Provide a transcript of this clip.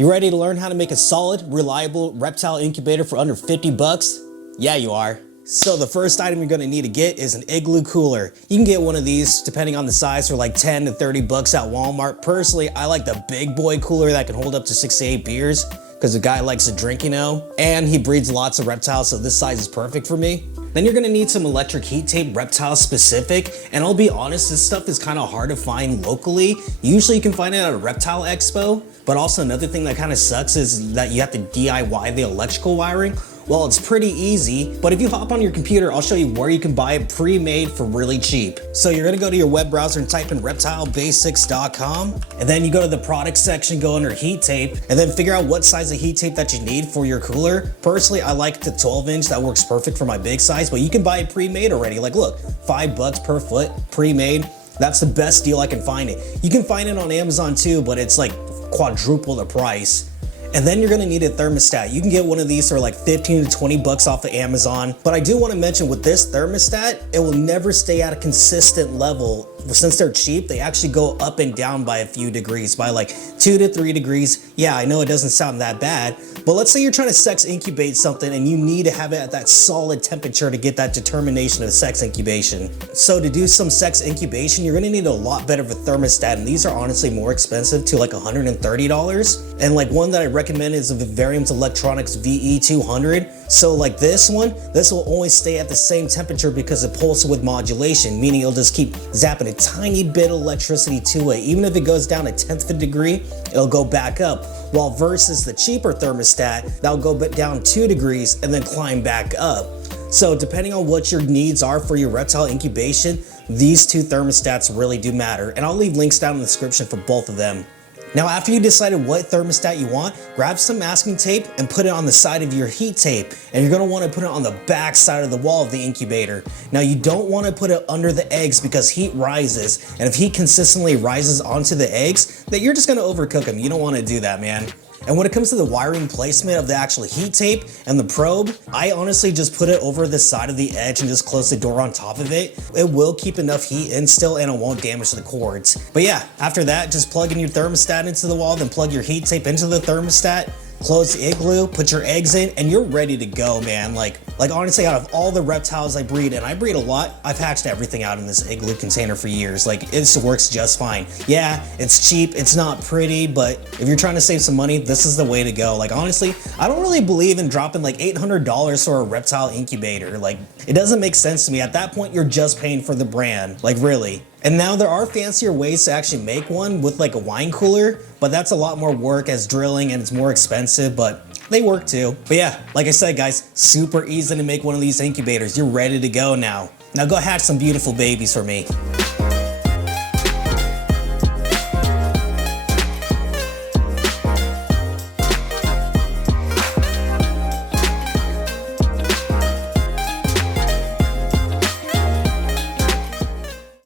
You ready to learn how to make a solid, reliable reptile incubator for under 50 bucks? Yeah, you are. So the first item you're gonna need to get is an igloo cooler. You can get one of these depending on the size for like 10 to 30 bucks at Walmart. Personally, I like the big boy cooler that can hold up to 6 to 8 beers because the guy likes to drink, you know, and he breeds lots of reptiles, so this size is perfect for me. Then you're gonna need some electric heat tape, reptile specific, and I'll be honest, this stuff is kind of hard to find locally. Usually you can find it at a reptile expo, but also another thing that kind of sucks is that you have to DIY the electrical wiring. Well, it's pretty easy, but if you hop on your computer, I'll show you where you can buy it pre-made for really cheap. So you're gonna go to your web browser and type in reptilebasics.com, and then you go to the product section, go under heat tape, and then figure out what size of heat tape that you need for your cooler. Personally, I like the 12-inch, that works perfect for my big size, but you can buy it pre-made already. Like look, $5 per foot, pre-made. That's the best deal I can find it. You can find it on Amazon too, but it's like quadruple the price. And then you're gonna need a thermostat. You can get one of these for like 15 to 20 bucks off of Amazon. But I do wanna mention with this thermostat, it will never stay at a consistent level. Since they're cheap, they actually go up and down by a few degrees, by like 2 to 3 degrees. Yeah, I know it doesn't sound that bad, but let's say you're trying to sex incubate something and you need to have it at that solid temperature to get that determination of sex incubation. So to do some sex incubation, you're gonna need a lot better of a thermostat, and these are honestly more expensive to like $130. And like one that I recommend is the Vivarium's Electronics VE200. So like this one, this will always stay at the same temperature because it pulses with modulation, meaning it'll just keep zapping a tiny bit of electricity to it. Even if it goes down a 1/10 of a degree, it'll go back up. While versus the cheaper thermostat, that'll go down 2 degrees and then climb back up. So depending on what your needs are for your reptile incubation, these two thermostats really do matter. And I'll leave links down in the description for both of them. Now, after you decided what thermostat you want, grab some masking tape and put it on the side of your heat tape. And you're gonna wanna put it on the back side of the wall of the incubator. Now, you don't wanna put it under the eggs because heat rises. And if heat consistently rises onto the eggs, then you're just gonna overcook them. You don't wanna do that, man. And when it comes to the wiring placement of the actual heat tape and the probe, I honestly just put it over the side of the edge and just close the door on top of it. It will keep enough heat in still and it won't damage the cords. But yeah, after that, just plug in your thermostat into the wall, then plug your heat tape into the thermostat, close the igloo, put your eggs in, and you're ready to go, man. Like honestly, out of all the reptiles I breed, and I breed a lot, I've hatched everything out in this igloo container for years. Like, it works just fine. Yeah, it's cheap, it's not pretty, but if you're trying to save some money, this is the way to go. Like, honestly, I don't really believe in dropping like $800 for a reptile incubator. Like, it doesn't make sense to me. At that point, you're just paying for the brand. Like, really. And now there are fancier ways to actually make one with like a wine cooler, but that's a lot more work as drilling and it's more expensive, but they work too. But yeah, like I said guys, super easy to make one of these incubators. You're ready to go now. Now go hatch some beautiful babies for me.